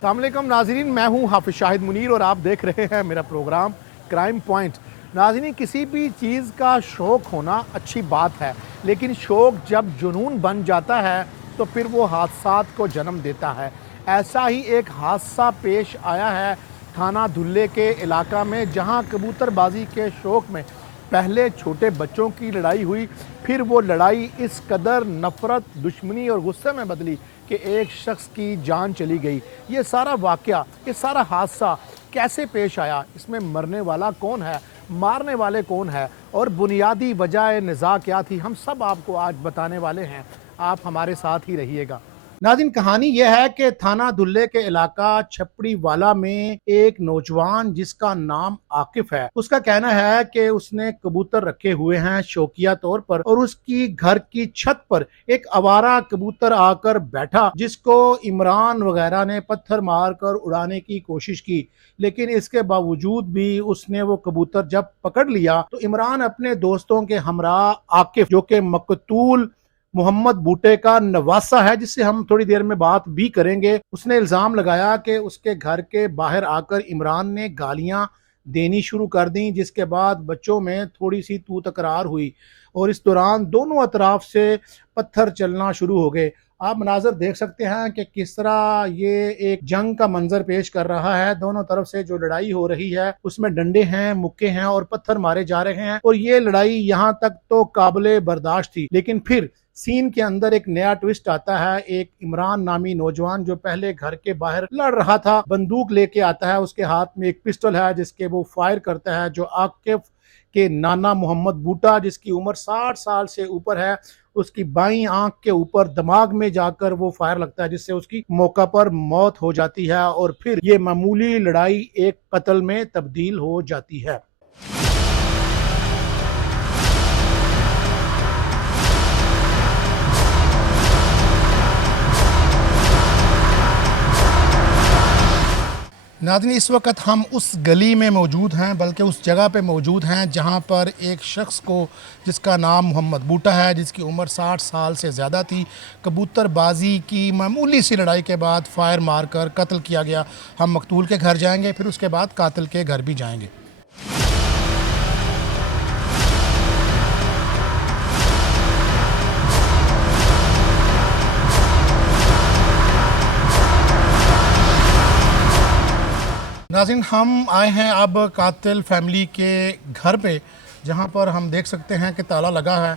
अस्सलाम वालेकुम नाज़रीन, मैं हूं हाफिज़ शाहिद मुनीर और आप देख रहे हैं मेरा प्रोग्राम क्राइम पॉइंट। नाज़रीन, किसी भी चीज़ का शौक़ होना अच्छी बात है, लेकिन शौक़ जब जुनून बन जाता है तो फिर वो हादसात को जन्म देता है। ऐसा ही एक हादसा पेश आया है थाना धुल्ले के इलाका में, जहां कबूतरबाजी के शौक़ में पहले छोटे बच्चों की लड़ाई हुई, फिर वो लड़ाई इस कदर नफ़रत, दुश्मनी और गुस्से में बदली कि एक शख्स की जान चली गई। ये सारा वाक़या, ये सारा हादसा कैसे पेश आया, इसमें मरने वाला कौन है, मारने वाले कौन है और बुनियादी वजह निज़ा क्या थी, हम सब आपको आज बताने वाले हैं। आप हमारे साथ ही रहिएगा। नाज़रीन, कहानी यह है कि थाना धुल्ले के इलाका छपड़ी वाला में एक नौजवान जिसका नाम आकिफ है, उसका कहना है कि उसने कबूतर रखे हुए हैं शौकिया तौर पर, और उसकी घर की छत पर एक आवारा कबूतर आकर बैठा, जिसको इमरान वगैरह ने पत्थर मारकर उड़ाने की कोशिश की। लेकिन इसके बावजूद भी उसने वो कबूतर जब पकड़ लिया तो इमरान अपने दोस्तों के हमराह आकिफ, जो कि मकतूल मोहम्मद बूटे का नवासा है, जिससे हम थोड़ी देर में बात भी करेंगे, उसने इल्ज़ाम लगाया कि उसके घर के बाहर आकर इमरान ने गालियां देनी शुरू कर दी, जिसके बाद बच्चों में थोड़ी सी तू तकरार हुई और इस दौरान दोनों अतराफ से पत्थर चलना शुरू हो गए। आप मनाजर देख सकते हैं कि किस तरह ये एक जंग का मंजर पेश कर रहा है। दोनों तरफ से जो लड़ाई हो रही है उसमें डंडे हैं, मुक्के हैं और पत्थर मारे जा रहे हैं, और ये लड़ाई यहाँ तक तो काबिले बर्दाश्त थी। लेकिन फिर सीन के अंदर एक नया ट्विस्ट आता है। एक इमरान नामी नौजवान जो पहले घर के बाहर लड़ रहा था, बंदूक लेके आता है, उसके हाथ में एक पिस्टल है जिसके वो फायर करता है। जो आकिफ के नाना मोहम्मद बूटा, जिसकी उम्र 60 साल से ऊपर है, उसकी बाईं आंख के ऊपर दिमाग में जाकर वो फायर लगता है, जिससे उसकी मौका पर मौत हो जाती है और फिर ये मामूली लड़ाई एक कत्ल में तब्दील हो जाती है। नाज़रीन, इस वक्त हम उस गली में मौजूद हैं, बल्कि उस जगह पे मौजूद हैं जहां पर एक शख्स को, जिसका नाम मोहम्मद बूटा है, जिसकी उम्र 60 साल से ज़्यादा थी, कबूतरबाजी की मामूली सी लड़ाई के बाद फायर मारकर कत्ल किया गया। हम मकतूल के घर जाएंगे, फिर उसके बाद कातिल के घर भी जाएंगे। नाज़रीन, हम आए हैं अब कातिल फैमिली के घर पे, जहां पर हम देख सकते हैं कि ताला लगा है।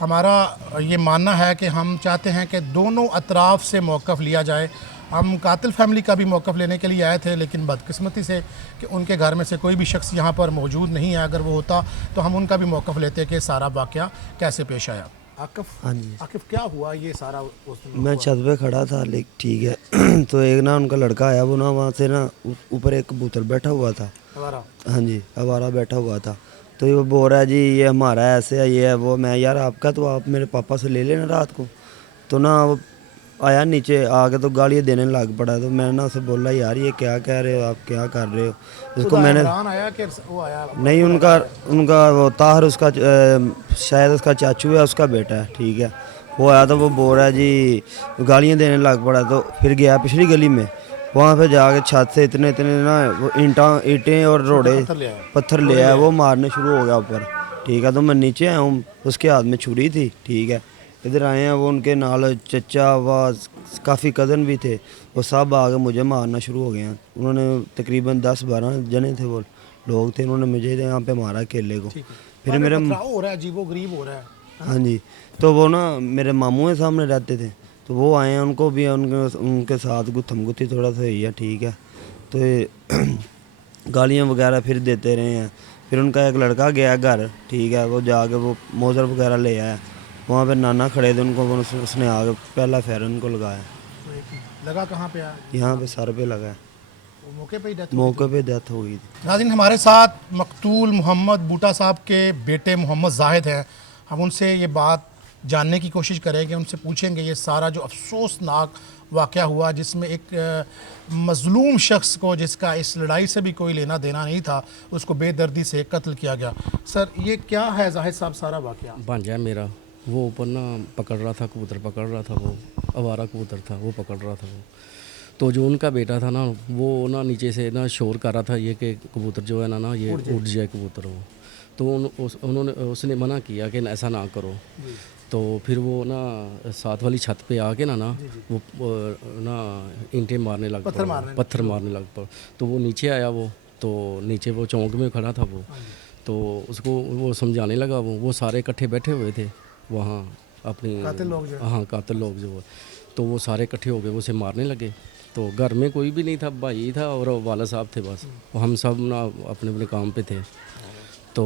हमारा ये मानना है कि हम चाहते हैं कि दोनों अतराफ से मौक़िफ़ लिया जाए। हम कातिल फैमिली का भी मौक़िफ़ लेने के लिए आए थे, लेकिन बदकिस्मती से कि उनके घर में से कोई भी शख्स यहाँ पर मौजूद नहीं है। अगर वो होता तो हम उनका भी मौक़िफ़ लेते कि सारा वाक़या कैसे पेश आया। आकिफ, हाँ जी, आकिफ क्या हुआ ये सारा उस दिन मैं हुआ? छत पे खड़ा था, लेकिन ठीक है। तो एक ना उनका लड़का आया, वो ना वहाँ से ना ऊपर एक कबूतर बैठा हुआ था। हमारा हाँ जी, आवारा बैठा हुआ था। तो ये बोल रहा है जी ये हमारा है, ऐसे है, ये है वो। मैं यार आपका, तो आप मेरे पापा से ले लेना रात को। तो ना वो आया नीचे आके तो गालियाँ देने लग पड़ा। तो मैंने ना उसे बोला यार ये क्या कह रहे हो, आप क्या कर रहे हो। इसको मैंने इमरान आया कि वो आया? नहीं, उनका उनका वो ताहर, उसका शायद उसका चाचू है, उसका बेटा है, ठीक है। वो आया तो वो बोल रहा है जी, गालियाँ देने लग पड़ा। तो फिर गया पिछली गली में, वहाँ पे जाके छत से इतने इतने ना वो ईंटें और रोड़े पत्थर ले आया, वो मारने शुरू हो गया ऊपर, ठीक है। तो मैं नीचे आया हूँ, उसके हाथ में छुरी थी, ठीक है। इधर आए हैं, वो उनके नाल चचा व काफ़ी कज़न भी थे, वो सब आके मुझे मारना शुरू हो गए हैं। उन्होंने तकरीबन 10-12 जने थे, वो लोग थे, उन्होंने मुझे यहाँ पे मारा अकेले को। फिर मेरे हो रहा है, अजीबो गरीब हो रहा है। हाँ जी, तो वो ना मेरे मामू के सामने रहते थे, तो वो आए हैं, उनको भी उनके साथ गुत्थम गुत्थी थोड़ा सा हुई है, ठीक है। तो ये गालियाँ वगैरह फिर देते रहे हैं। फिर उनका एक लड़का गया घर, ठीक है, वो जाके वो मोज़र वगैरह ले आया। वहाँ पे नाना खड़े थे, उनको उसने आगे पहला फायर उनको लगाया। लगा कहाँ पे? यहाँ पे सर पे लगा है, मौके पे ही डेथ? मौके पे डेथ हो गई थी। नाज़रीन, हमारे साथ मकतूल मोहम्मद बूटा साहब के बेटे मोहम्मद जाहिद हैं। हम उनसे ये बात जानने की कोशिश करेंगे, उनसे पूछेंगे ये सारा जो अफसोसनाक वाक़या हुआ, जिसमें एक मज़लूम शख्स को, जिसका इस लड़ाई से भी कोई लेना देना नहीं था, उसको बेदर्दी से कत्ल किया गया। सर, ये क्या है जाहिद साहब सारा वाक़या? भांजा मेरा, वो ऊपर ना पकड़ रहा था, कबूतर पकड़ रहा था, वो आवारा कबूतर था, वो पकड़ रहा था वो। तो जो उनका बेटा था ना वो ना नीचे से ना शोर कर रहा था ये कि कबूतर जो है ना ये उड़ जाए कबूतर वो। तो उन्होंने उसने मना किया कि ऐसा ना करो। तो फिर वो ना साथ वाली छत पे आके ना वो ना ईंटें मारने लग पत्थर मारने लग पड़ा। तो वो नीचे आया वो, तो नीचे वो चौंक में खड़ा था वो, तो उसको वो समझाने लगा। वो सारे इकट्ठे बैठे हुए थे वहाँ अपनी कातिल लोग जो तो वो सारे इकट्ठे हो गए वो उसे मारने लगे। तो घर में कोई भी नहीं था, भाई था और वाला साहब थे बस, हम सब ना अपने अपने काम पे थे। तो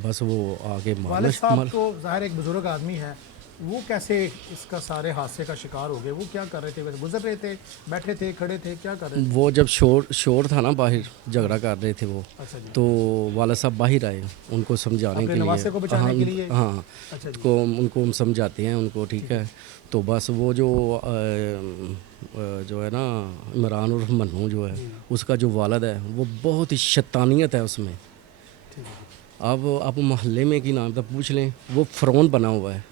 बस वो आगे वाले साहब तो ज़ाहिर एक बुजुर्ग आदमी है, वो कैसे इसका सारे हादसे का शिकार हो गए? वो क्या कर रहे थे? वैसे गुजर रहे थे, बैठे थे, खड़े थे, क्या कर रहे थे? वो जब शोर था ना बाहर झगड़ा कर रहे थे वो। अच्छा जी। तो वाला साहब बाहर आए उनको समझाने के लिए। को बचाने के लिए? हाँ अच्छा जी। को उनको हम समझाते हैं उनको, ठीक है। तो बस वो जो है ना इमरान और मन्नू जो है उसका जो वालिद है वो बहुत ही शैतानियत है उसमें। अब आप मोहल्ले में की नाम तो पूछ लें, वो फ़िरौन बना हुआ है।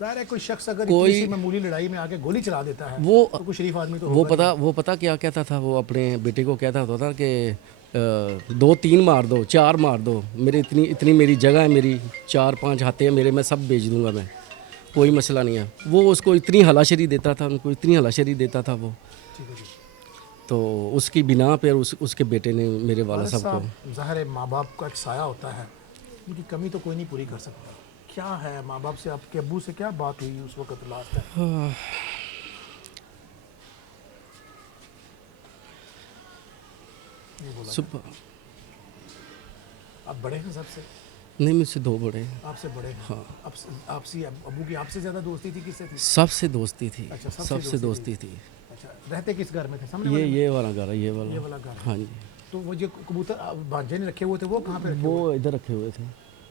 ज़ाहिर है कोई शख्स अगर किसी मामूली लड़ाई में आके गोली चला देता है वो तो कोई शरीफ आदमी तो होगा वो पता क्या कहता था? वो अपने बेटे को कहता होता था कि 2-3 मार दो, 4 मार दो, मेरे इतनी मेरी जगह है, मेरी 4-5 हाथे हैं मेरे, मैं सब बेच दूंगा, मैं कोई मसला नहीं है। वो उसको इतनी हलाशरी देता था, उनको इतनी हलाशरी देता था वो। तो उसकी बिना पर उसके बेटे ने मेरे वाला साहब को, ज़ाहिर माँ बाप का एक साया होता है, उनकी कमी तो कोई नहीं पूरी कर सकता। क्या है माँ बाप से, आपके अब्बू से क्या बात हुई उस वक्त लास्ट टाइम? सुबह आप बड़े हैं सबसे? नहीं, मुझसे 2 बड़े हैं। आपसे बड़े हैं? हाँ। आपसे अब्बू की आपसे ज़्यादा दोस्ती थी किससे थी? सबसे दोस्ती थी। अच्छा, सबसे दोस्ती थी। अच्छा, रहते किस घर में थे? सामने ये वाला घर है, ये वाला घर। हाँ जी। तो वो जो कबूतर भांजे ने रखे हुए थे वो कहाँ पे रखे? वो इधर रखे हुए थे।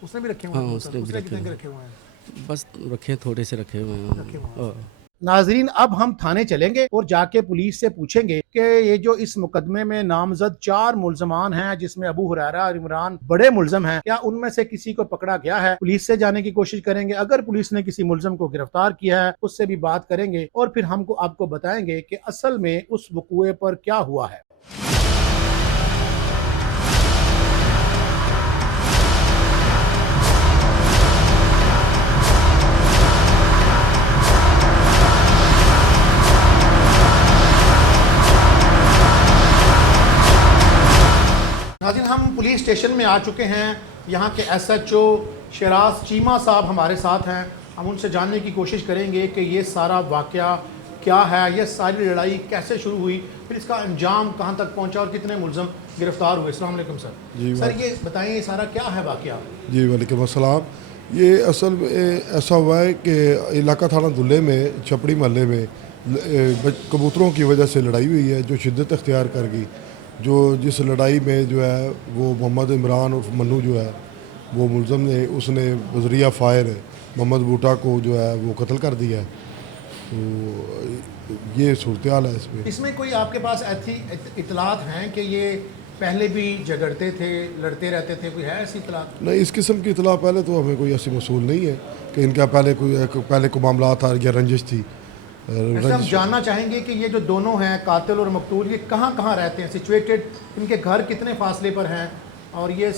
उसने भी रखे हुए हैं? हाँ, उसने भी रखे हुए हैं? बस रखे, थोड़े से रखे हुए हैं। नाजरीन, अब हम थाने चलेंगे और जाके पुलिस से पूछेंगे कि ये जो इस मुकदमे में नामजद 4 मुल्जमान हैं, जिसमें अबू हुरैरा और इमरान बड़े मुल्जम हैं, क्या उनमें से किसी को पकड़ा गया है? पुलिस से जाने की कोशिश करेंगे। अगर पुलिस ने किसी मुल्जम को गिरफ्तार किया है उससे भी बात करेंगे और फिर हमको आपको बताएंगे कि असल में उस वकूए पर क्या हुआ है। नाज़रीन, हम पुलिस स्टेशन में आ चुके हैं। यहाँ के SHO शराज चीमा साहब हमारे साथ हैं। हम उनसे जानने की कोशिश करेंगे कि ये सारा वाक़या क्या है, ये सारी लड़ाई कैसे शुरू हुई, फिर इसका अंजाम कहाँ तक पहुँचा और कितने मुल्ज़म गिरफ़्तार हुए। अस्सलाम वालेकुम सर। जी सर, ये बताइए ये सारा क्या है वाक़या? जी वालेकुम अस्सलाम। ये असल में ऐसा हुआ है कि इलाका थाना दुल्ले में छपड़ी महल्ले में कबूतरों की वजह से लड़ाई हुई है जो शिद्दत अख्तियार कर गई। जिस लड़ाई में जो है वो मोहम्मद इमरान और मन्नू जो है वो मुल्ज़म ने, उसने बजरिया फ़ायर मोहम्मद बूटा को जो है वो कत्ल कर दिया है। तो ये सूरत हाल है इसमें। इसमें कोई आपके पास ऐसी इतलात हैं कि ये पहले भी झगड़ते थे, लड़ते रहते थे? कोई है ऐसी इतलात? नहीं, इस किस्म की इतला पहले तो हमें कोई ऐसी मसूल नहीं है कि इनका पहले कोई मामला था या रंजिश थी। हम जानना चाहेंगे कि ये जो दोनों हैं कातिल और मकतूल, ये कहाँ कहाँ रहते हैं सिचुएटेड, इनके घर कितने फासले पर हैं? और ये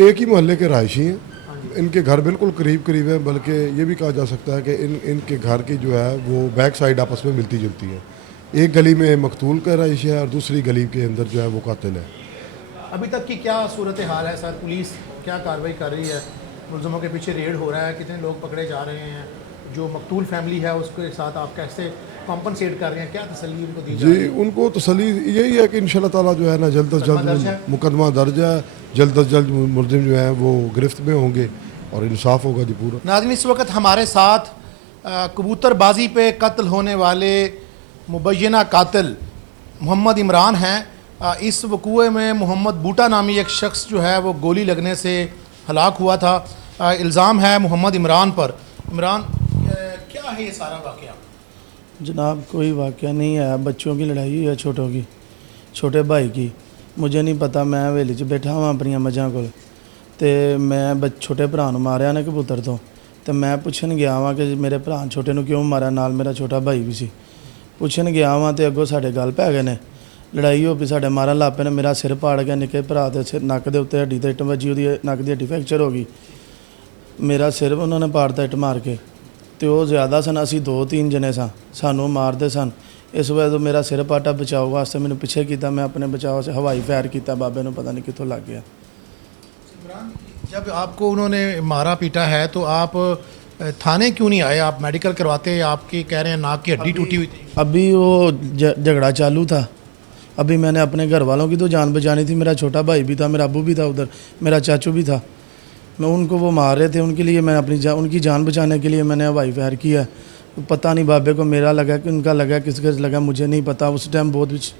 एक ही मोहल्ले के रहायशी हैं। इनके घर बिल्कुल करीब करीब है, बल्कि ये भी कहा जा सकता है कि इनके घर की जो है वो बैक साइड आपस में मिलती जुलती है। एक गली में मकतूल का रहायश है और दूसरी गली के अंदर जो है वो कातिल है। अभी तक की क्या सूरत हाल है सर? पुलिस क्या कार्रवाई कर रही है? मुल्ज़मों के पीछे रेड हो रहा है, कितने लोग पकड़े जा रहे हैं? जो मकतूल फैमिली है उसके साथ आप कैसे कॉम्पनसेट कर रहे हैं? क्या तसल्ली उनको दी जा रही है? उनको तसल्ली यही है कि इंशाल्लाह ताला जो है ना जल्द अज जल्द मुकदमा दर्ज है, जल्द अज जल्द मुल्ज़िम जो है वो गिरफ्त में होंगे और इंसाफ होगा जी पूरा। नाज़रीन, इस वक्त हमारे साथ कबूतरबाजी पे कत्ल होने वाले मुबैना कातिल मोहम्मद इमरान हैं। इस वकूए में मोहम्मद बूटा नामी एक शख्स जो है वो गोली लगने से हलाक हुआ था। इल्ज़ाम है मोहम्मद इमरान पर। इमरान, क्या है ये सारा वाक़या? जनाब, कोई वाक़या नहीं है, बच्चों की लड़ाई हुई है, छोटों की, छोटे भाई की। मुझे नहीं पता, मैं हवेली च बैठा हुआ अपनी मझां कोल ते मैं छोटे भरा नूं मारिया ना कबूतर तो मैं पुछन गया वा कि मेरे भरा छोटे नूं क्यों मारिया, नाल मेरा छोटा भाई भी सी। ਪੁੱਛਣ ਗਿਆ ਵਾਂ ਤੇ ਅੱਗੋਂ ਸਾਡੇ ਗੱਲ ਪੈ ਗਏ ਨੇ। ਲੜਾਈ ਹੋ ਪਈ, ਸਾਡੇ ਮਾਰਨ ਲੱਗ ਪਏ ਨੇ। ਮੇਰਾ ਸਿਰ ਪਾੜ ਗਿਆ, ਨਿੱਕੇ ਭਰਾ ਦੇ ਸਿਰ ਨੱਕ ਦੇ ਉੱਤੇ ਹੱਡੀ ਤੇ ਇੱਟ ਵੱਜੀ, ਉਹਦੀ ਨੱਕ ਦੀ ਹੱਡੀ ਫ੍ਰੈਕਚਰ ਹੋ ਗਈ। ਮੇਰਾ ਸਿਰ ਉਹਨਾਂ ਨੇ ਪਾੜਤਾ ਇੱਟ ਮਾਰ ਕੇ। ਤੇ ਉਹ ਜ਼ਿਆਦਾ ਸਨ, ਅਸੀਂ 2-3 ਜਣੇ ਸਾਂ, ਸਾਨੂੰ ਮਾਰਦੇ ਸਨ। ਇਸ ਵਜ੍ਹਾ ਤੋਂ ਮੇਰਾ ਸਿਰ ਪਾਟਾ, ਬਚਾਓ ਵਾਸਤੇ ਮੈਨੂੰ ਪਿੱਛੇ ਕੀਤਾ। मैं अपने बचाव से हवाई फायर किया, बाबे ने पता नहीं कितों लग गया। जब आपको उन्होंने मारा पीटा है तो आप थाने क्यों नहीं आए? आप मेडिकल करवाते, आपकी कह रहे हैं नाक की हड्डी टूटी हुई थी। अभी वो झगड़ा चालू था। अभी मैंने अपने घर वालों की तो जान बचानी थी। मेरा छोटा भाई भी था, मेरा अब्बू भी था उधर, मेरा चाचू भी था। मैं उनको वो मार रहे थे, उनके लिए मैं उनकी जान बचाने के लिए मैंने हवाई फायर किया। पता नहीं बाबे को मेरा लगा कि उनका लगा, किसका लगा मुझे नहीं पता। उस टाइम बहुत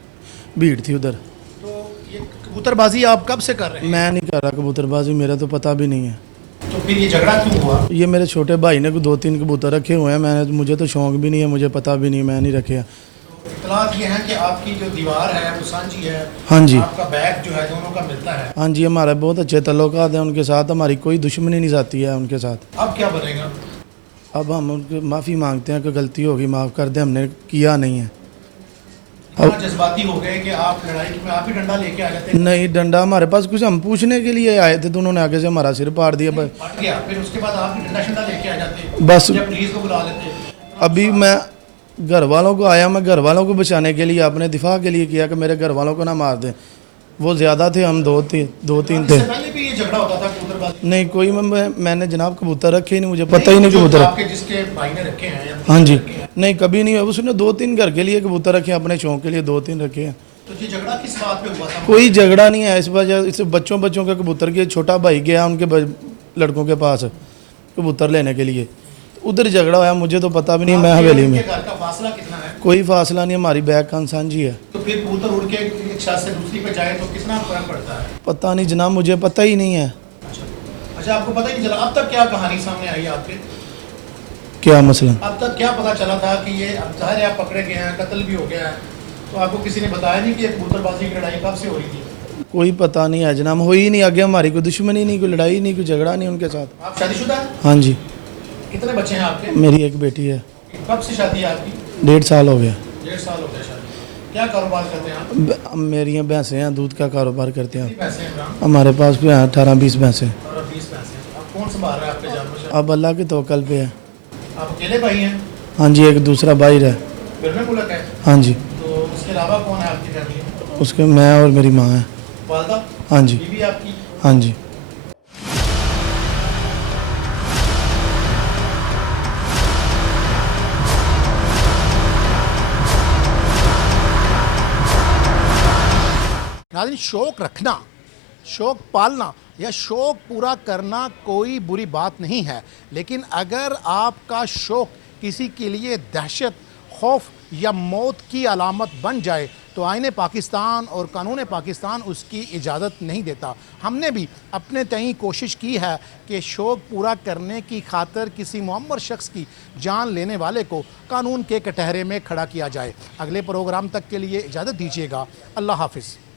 भीड़ थी उधर। तो ये कबूतरबाजी आप कब से कर रहे हैं? मैं नहीं कर रहा कबूतरबाजी, मेरा तो पता भी नहीं है। तो फिर ये झगड़ा क्यों हुआ? ये मेरे छोटे भाई ने 2-3 कबूतर रखे हुए हैं। मुझे तो शौक भी नहीं है, मुझे पता भी नहीं, मैं नहीं रखे। इतलात ये है कि आपकी जो दीवार है वो सांझी है। हाँ जी, आपका बैग जो है दोनों का मिलता है। हाँ जी, हमारे बहुत अच्छे तल्लुकात हैं उनके साथ। हमारी कोई दुश्मनी नहीं जाती है उनके साथ। अब क्या बनेगा? अब हम उनके माफ़ी मांगते हैं कि गलती होगी, माफ़ कर दें, हमने किया नहीं है। इतना जज्बाती हो गए कि आप लड़ाई में आप ही डंडा लेके आ जाते? नहीं, डंडा हमारे पास कुछ, हम पूछने के लिए आए थे तो उन्होंने आगे से हमारा सिर फाड़ दिया। फट गया, फिर उसके बाद आप ही डंडा शंडा लेके आ जाते बस या पुलिस को बुला लेते? अभी मैं घर वालों को आया, मैं घर वालों को बचाने के लिए, अपने दिफा के लिए किया कि मेरे घर वालों को ना मार दें। वो ज़्यादा थे, हम 2-3 थे। इससे पहले भी ये झगड़ा होता था कबूतरबाजी? नहीं, कोई मैंने जनाब कबूतर रखे ही नहीं, मुझे पता ही नहीं कबूतर। आपके जिसके भाई ने रखे हैं या हाँ जी, रखे हैं? नहीं कभी नहीं हुआ। उसने 2-3 घर के लिए कबूतर रखे हैं, अपने शौक के लिए 2-3 रखे हैं। तो ये झगड़ा किस बात पे हुआ था? कोई झगड़ा नहीं है इस वजह, इस बच्चों के कबूतर के। छोटा भाई गया उनके लड़कों के पास कबूतर लेने के लिए, उधर झगड़ा होया। मुझे तो पता भी नहीं, मैं हवेली में। घर का फासला कितना है? कोई फासला नहीं, हमारी बैग का सांझी है। तो फिर कबूतर उड़ के एक छत से दूसरी पे जाए तो कितना फर्क पड़ता है? पता नहीं जनाब, मुझे पता ही नहीं है। अच्छा, आपको पता ही नहीं चला? अब तक क्या कहानी सामने आई आपके? क्या मसला? अब तक क्या पता चला था कि ये अब जाहिर है आप पकड़े गए हैं, कत्ल भी हो गया है, तो आपको किसी ने बताया नहीं कि ये कबूतरबाजी की लड़ाई कब से हो रही थी? कोई पता नहीं है जनाब, हो ही नहीं। आगे हमारी कोई दुश्मनी नहीं, कोई लड़ाई नहीं, कोई झगड़ा नहीं उनके साथ। आप शादीशुदा हैं? हाँ जी, कितने बच्चे हैं आपके? मेरी एक बेटी है। कब से शादी है आपकी? 1.5 साल हो गया। 1.5 साल हो गया शादी। क्या कारोबार करते हैं आप? मेरी भैंसें हैं, दूध का कारोबार करते हैं। कितनी भैंसें हैं इमरान? हमारे पास कोई 18-20 भैंसें। और 20 भैंसें। अब कौन संभाल रहा है आपके जानवर? अब अल्लाह के तवक्कल पे है। आप अकेले भाई हैं? हाँ जी, एक दूसरा भाई है। घर में मुल्क है? हाँ जी, तो उसके अलावा कौन है आपकी फैमिली में? उसके मैं और मेरी माँ है। वालदा? हाँ जी, बीवी आपकी? हाँ जी। नाज़रीन, शौक़ रखना, शौक़ पालना या शौक़ पूरा करना कोई बुरी बात नहीं है, लेकिन अगर आपका शौक़ किसी के लिए दहशत, खौफ या मौत की अलामत बन जाए तो आईने पाकिस्तान और कानून पाकिस्तान उसकी इजाज़त नहीं देता। हमने भी अपने तय कोशिश की है कि शौक़ पूरा करने की खातिर किसी मुअम्मर शख्स की जान लेने वाले को कानून के कटहरे में खड़ा किया जाए। अगले प्रोग्राम तक के लिए इजाज़त दीजिएगा। अल्लाह हाफ़िज़।